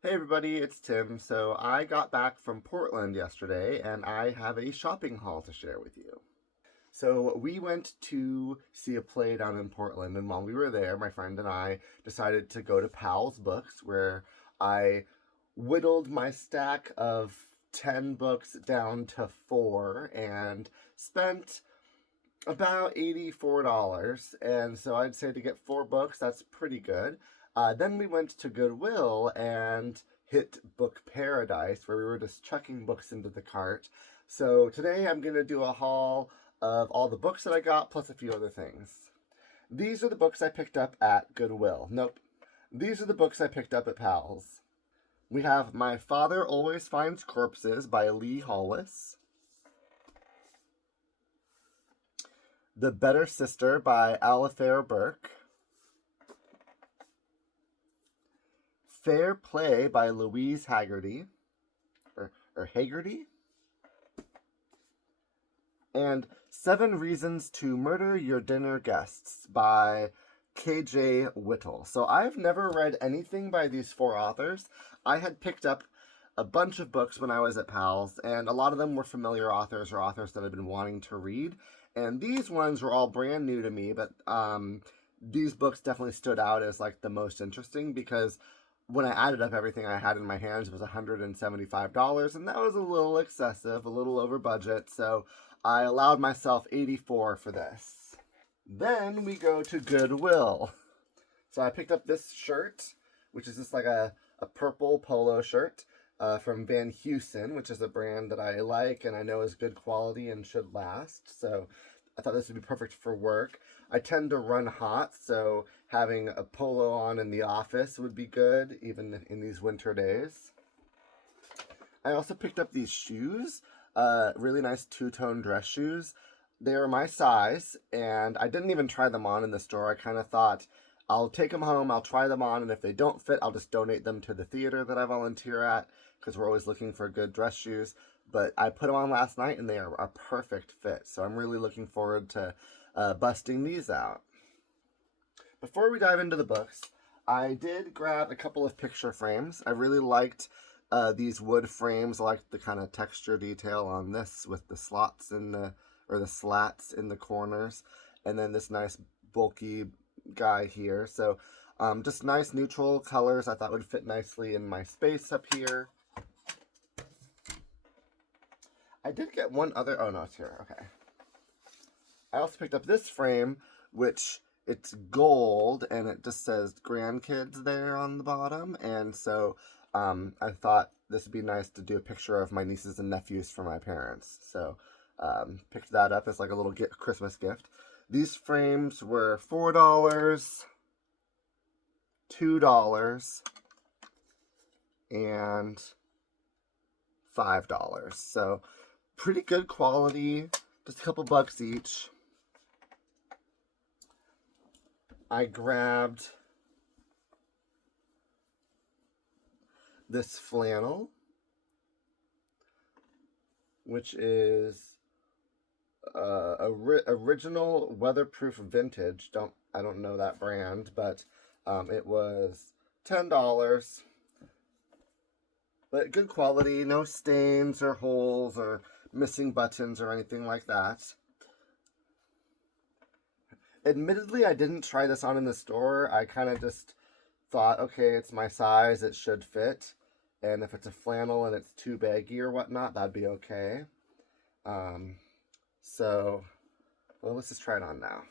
Hey everybody, it's Tim. So I got back from Portland yesterday and I have a shopping haul to share with you. So we went to see a play down in Portland, and while we were there, my friend and I decided to go to Powell's Books, where I whittled my stack of 10 books down to 4 and spent about $84. And so I'd say to get 4 books, that's pretty good. Then we went to Goodwill and hit Book Paradise, where we were just chucking books into the cart. So today I'm going to do a haul of all the books that I got, plus a few other things. These are the books I picked up at Goodwill. Nope. These are the books I picked up at Powell's. We have My Father Always Finds Corpses by Lee Hollis. The Better Sister by Alifair Burke. Fair Play by Louise Haggerty. Or Haggerty? And 7 Reasons to Murder Your Dinner Guests by K.J. Whittle. So I've never read anything by these 4 authors. I had picked up a bunch of books when I was at Powell's, and a lot of them were familiar authors or authors that I've been wanting to read. And these ones were all brand new to me, but these books definitely stood out as like the most interesting because when I added up everything I had in my hands, it was $175, and that was a little excessive, a little over budget, so I allowed myself 84 for this. Then we go to Goodwill. So I picked up this shirt, which is just like a purple polo shirt from Van Heusen, which is a brand that I like and I know is good quality and should last. So I thought this would be perfect for work. I tend to run hot, so having a polo on in the office would be good, even in these winter days. I also picked up these shoes, really nice two-tone dress shoes. They are my size, and I didn't even try them on in the store. I kind of thought, I'll take them home, I'll try them on, and if they don't fit, I'll just donate them to the theater that I volunteer at, because we're always looking for good dress shoes. But I put them on last night, and they are a perfect fit, so I'm really looking forward to busting these out. Before we dive into the books, I did grab a couple of picture frames. I really liked these wood frames. I liked the kind of texture detail on this with the slots in the, or the slats in the corners, and then this nice bulky guy here. So just nice neutral colors I thought would fit nicely in my space up here. I did get one other, oh no, it's here, okay. I also picked up this frame, which it's gold, and it just says grandkids there on the bottom, and so I thought this would be nice to do a picture of my nieces and nephews for my parents. So picked that up as like a little Christmas gift. These frames were $4, $2, and $5. So pretty good quality, just a couple bucks each. I grabbed this flannel, which is original weatherproof vintage. I don't know that brand, but it was $10. But good quality, no stains or holes or missing buttons or anything like that. Admittedly, I didn't try this on in the store. I kind of just thought, okay, it's my size, it should fit. And if it's a flannel and it's too baggy or whatnot, that'd be okay. So, well, let's just try it on now.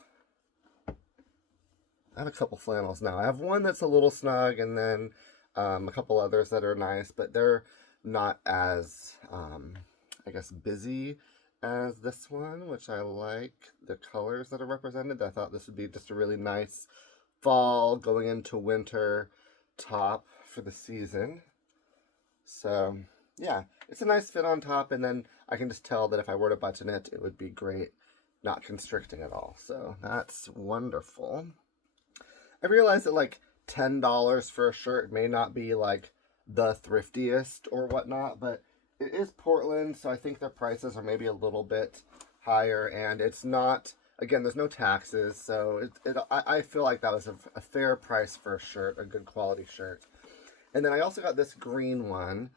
I have a couple flannels now. I have one that's a little snug and then a couple others that are nice, but they're not as, I guess, busy as this one, which I like the colors that are represented. I thought this would be just a really nice fall going into winter top for the season. So yeah, it's a nice fit on top, and then I can just tell that if I were to button it, it would be great, not constricting at all. So that's wonderful. I realize that like $10 for a shirt may not be like the thriftiest or whatnot, but it is Portland, so I think their prices are maybe a little bit higher, and it's not, again, there's no taxes, so I feel like that was a fair price for a shirt, a good quality shirt. And then I also got this green one.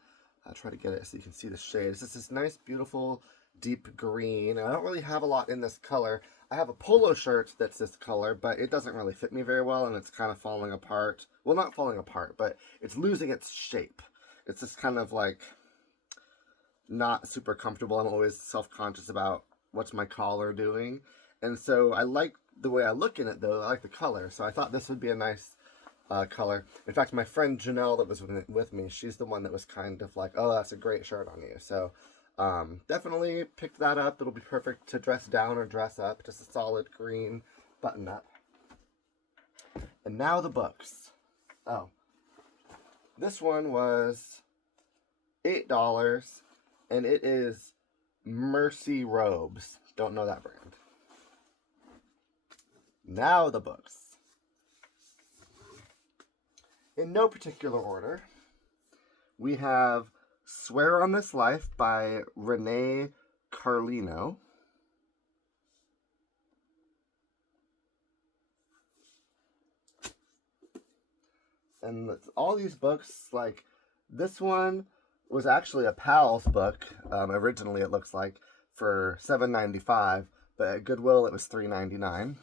I'll try to get it so you can see the shade. It's just this nice, beautiful, deep green. And I don't really have a lot in this color. I have a polo shirt that's this color, but it doesn't really fit me very well, and it's kind of falling apart. Well, not falling apart, but it's losing its shape. It's just kind of like not super comfortable. I'm always self-conscious about what's my collar doing. And so I like the way I look in it, though. I like the color. So I thought this would be a nice color. In fact, my friend Janelle that was with me, she's the one that was kind of like, oh, that's a great shirt on you. So definitely picked that up. It'll be perfect to dress down or dress up. Just a solid green button up. And now the books. Oh, this one was $8, and it is Mercy Robes. Don't know that brand. Now the books. In no particular order, we have Swear on This Life by Renee Carlino. And all these books, like this one was actually a Powell's book. Originally, it looks like, for $7.95, but at Goodwill it was $3.99.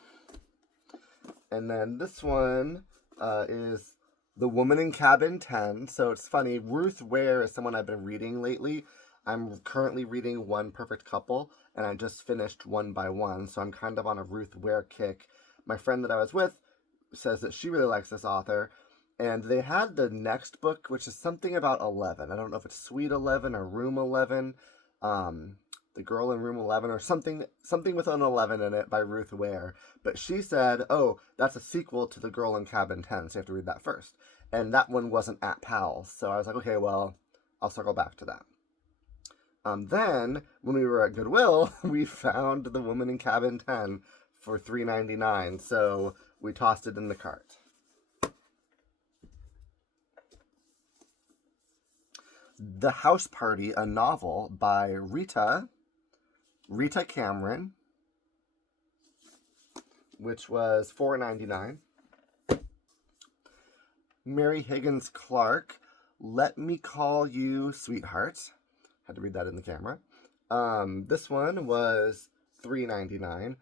And then this one is The Woman in Cabin 10. So it's funny, Ruth Ware is someone I've been reading lately. I'm currently reading One Perfect Couple, and I just finished One by One, so I'm kind of on a Ruth Ware kick. My friend that I was with says that she really likes this author, and they had the next book, which is something about 11. I don't know if it's Suite 11 or Room 11, The Girl in Room 11, or something with an 11 in it by Ruth Ware. But she said, oh, that's a sequel to The Girl in Cabin 10, so you have to read that first. And that one wasn't at Powell's, so I was like, okay, well, I'll circle back to that. Then, when we were at Goodwill, we found The Woman in Cabin 10 for $3.99, so we tossed it in the cart. The House Party, a novel by Rita Cameron, which was $4.99. Mary Higgins Clark, Let Me Call You Sweetheart. Had to read that in the camera. This one was $3.99.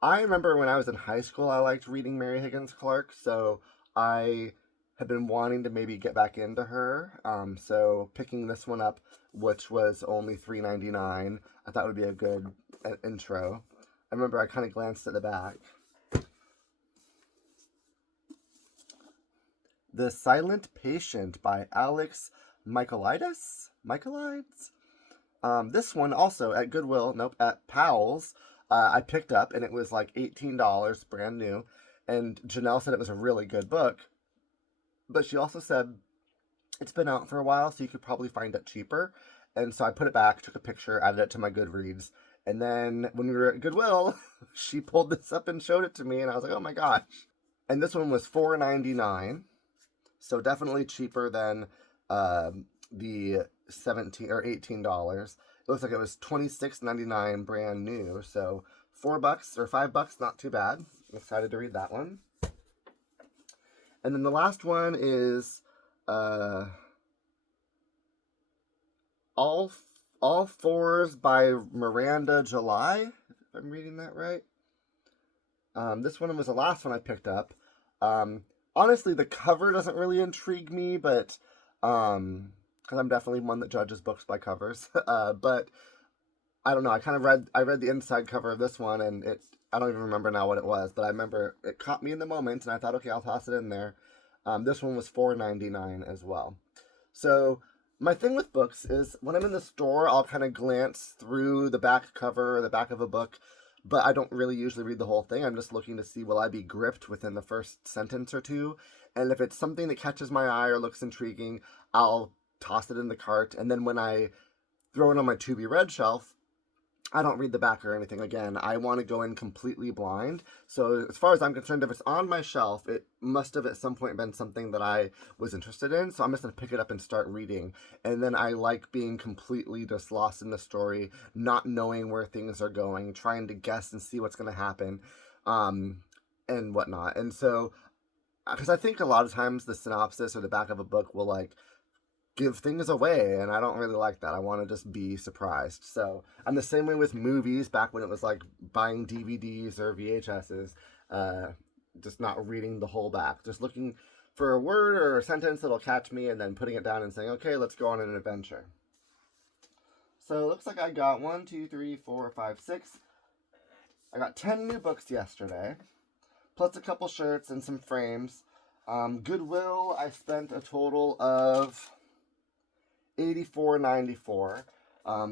I remember when I was in high school, I liked reading Mary Higgins Clark, so I had been wanting to maybe get back into her. So picking this one up, which was only $3.99, I thought would be a good intro. I remember I kind of glanced at the back. The Silent Patient by Alex Michaelides? This one also at Goodwill, at Powell's, I picked up, and it was like $18, brand new. And Janelle said it was a really good book. But she also said it's been out for a while, so you could probably find it cheaper. And so I put it back, took a picture, added it to my Goodreads. And then when we were at Goodwill, she pulled this up and showed it to me, and I was like, oh my gosh. And this one was $4.99, so definitely cheaper than the $17 or $18. It looks like it was $26.99 brand new, so $4 or $5, not too bad. I'm excited to read that one. And then the last one is All Fours by Miranda July, if I'm reading that right. This one was the last one I picked up. Honestly, the cover doesn't really intrigue me, but because I'm definitely one that judges books by covers. But I don't know. I read the inside cover of this one, and I don't even remember now what it was, but I remember it caught me in the moment, and I thought, okay, I'll toss it in there. This one was $4.99 as well. So my thing with books is when I'm in the store, I'll kind of glance through the back cover or the back of a book, but I don't really usually read the whole thing. I'm just looking to see, will I be gripped within the first sentence or two? And if it's something that catches my eye or looks intriguing, I'll toss it in the cart. And then when I throw it on my to be read shelf, I don't read the back or anything. Again, I want to go in completely blind. So as far as I'm concerned, if it's on my shelf, it must have at some point been something that I was interested in. So I'm just going to pick it up and start reading. And then I like being completely just lost in the story, not knowing where things are going, trying to guess and see what's going to happen, and whatnot. And so because I think a lot of times the synopsis or the back of a book will like give things away, and I don't really like that. I want to just be surprised. So I'm the same way with movies. Back when it was like buying DVDs or VHSs, just not reading the whole back, just looking for a word or a sentence that'll catch me, and then putting it down and saying, okay, let's go on an adventure. So it looks like I got 1, 2, 3, 4, 5, 6. I got 10 new books yesterday, plus a couple shirts and some frames. Goodwill, I spent a total of $84.94.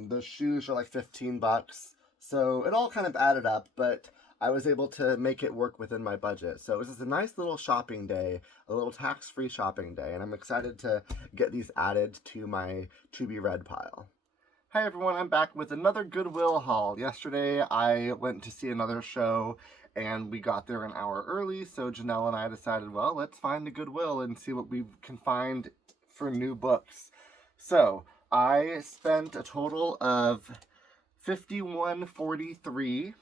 The shoes are like $15, so it all kind of added up, but I was able to make it work within my budget. So it was just a nice little shopping day, a little tax-free shopping day, and I'm excited to get these added to my to-be-read pile. Hi everyone, I'm back with another Goodwill haul. Yesterday I went to see another show and we got there an hour early, so Janelle and I decided, well, let's find the Goodwill and see what we can find for new books. So I spent a total of $51.43.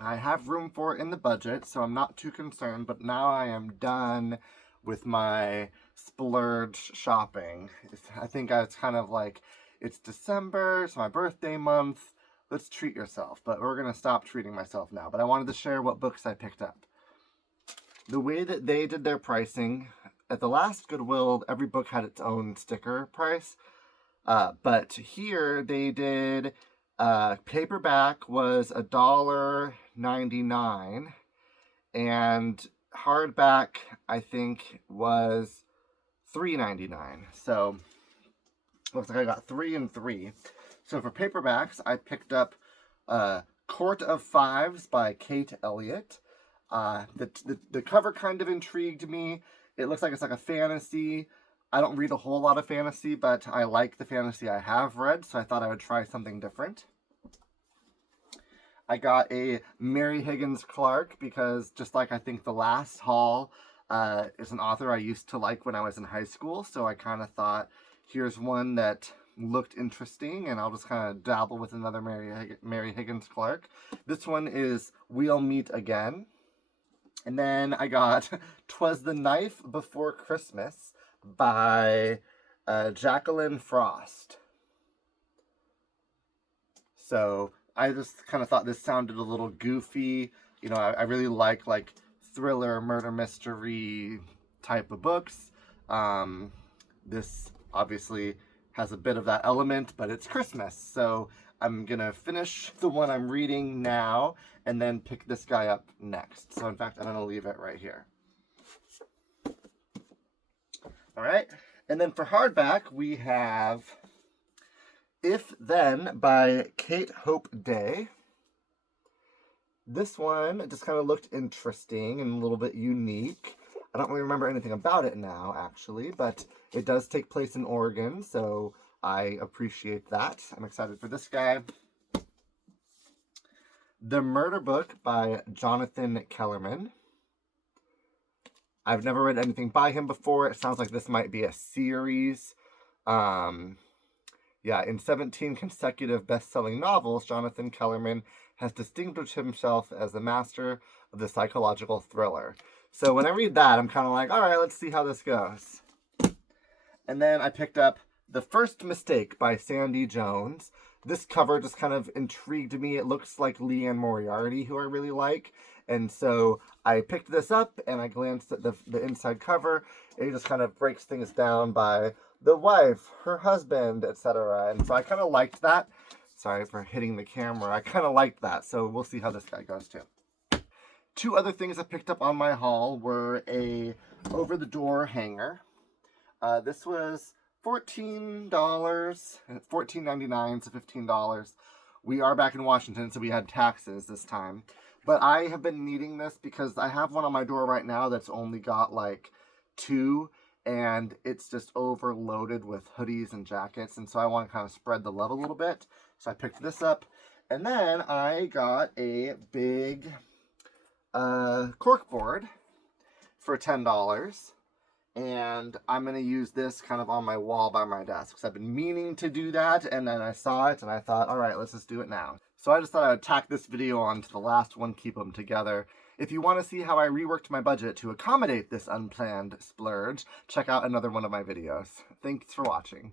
I have room for it in the budget, so I'm not too concerned, but now I am done with my splurge shopping. I think it's kind of like, it's December, it's my birthday month, let's treat yourself. But we're going to stop treating myself now. But I wanted to share what books I picked up. The way that they did their pricing, at the last Goodwill, every book had its own sticker price. But here they did, paperback was $1.99. And hardback, I think, was $3.99. So looks like I got 3 and 3. So for paperbacks, I picked up Court of Fives by Kate Elliott. The cover kind of intrigued me. It looks like it's like a fantasy. I don't read a whole lot of fantasy, but I like the fantasy I have read, so I thought I would try something different. I got a Mary Higgins Clark because just like I think the last haul is an author I used to like when I was in high school, so I kind of thought, here's one that looked interesting, and I'll just kind of dabble with another Mary Higgins Clark. This one is We'll Meet Again. And then I got 'Twas the Knife Before Christmas by Jacqueline Frost. So I just kind of thought this sounded a little goofy. You know, I really like thriller, murder mystery type of books. This obviously has a bit of that element, but it's Christmas. So I'm going to finish the one I'm reading now and then pick this guy up next. So in fact, I'm going to leave it right here. All right. And then for hardback, we have If Then by Kate Hope Day. This one just kind of looked interesting and a little bit unique. I don't really remember anything about it now, actually, but it does take place in Oregon, so I appreciate that. I'm excited for this guy. The Murder Book by Jonathan Kellerman. I've never read anything by him before. It sounds like this might be a series. In 17 consecutive best-selling novels, Jonathan Kellerman has distinguished himself as the master of the psychological thriller. So when I read that, I'm kind of like, all right, let's see how this goes. And then I picked up The First Mistake by Sandy Jones. This cover just kind of intrigued me. It looks like Leanne Moriarty, who I really like. And so I picked this up and I glanced at the inside cover. It just kind of breaks things down by the wife, her husband, etc. And so I kind of liked that. Sorry for hitting the camera. I kind of liked that. So we'll see how this guy goes too. 2 other things I picked up on my haul were a over-the-door hanger. This was $14, $14.99 to $15. We are back in Washington, so we had taxes this time. But I have been needing this because I have one on my door right now that's only got like 2, and it's just overloaded with hoodies and jackets, and so I want to kind of spread the love a little bit. So I picked this up, and then I got a big cork board for $10. And I'm going to use this kind of on my wall by my desk because I've been meaning to do that, and then I saw it and I thought, all right, let's just do it now. So I just thought I would tack this video on to the last one, keep them together. If you want to see how I reworked my budget to accommodate this unplanned splurge, check out another one of my videos. Thanks for watching.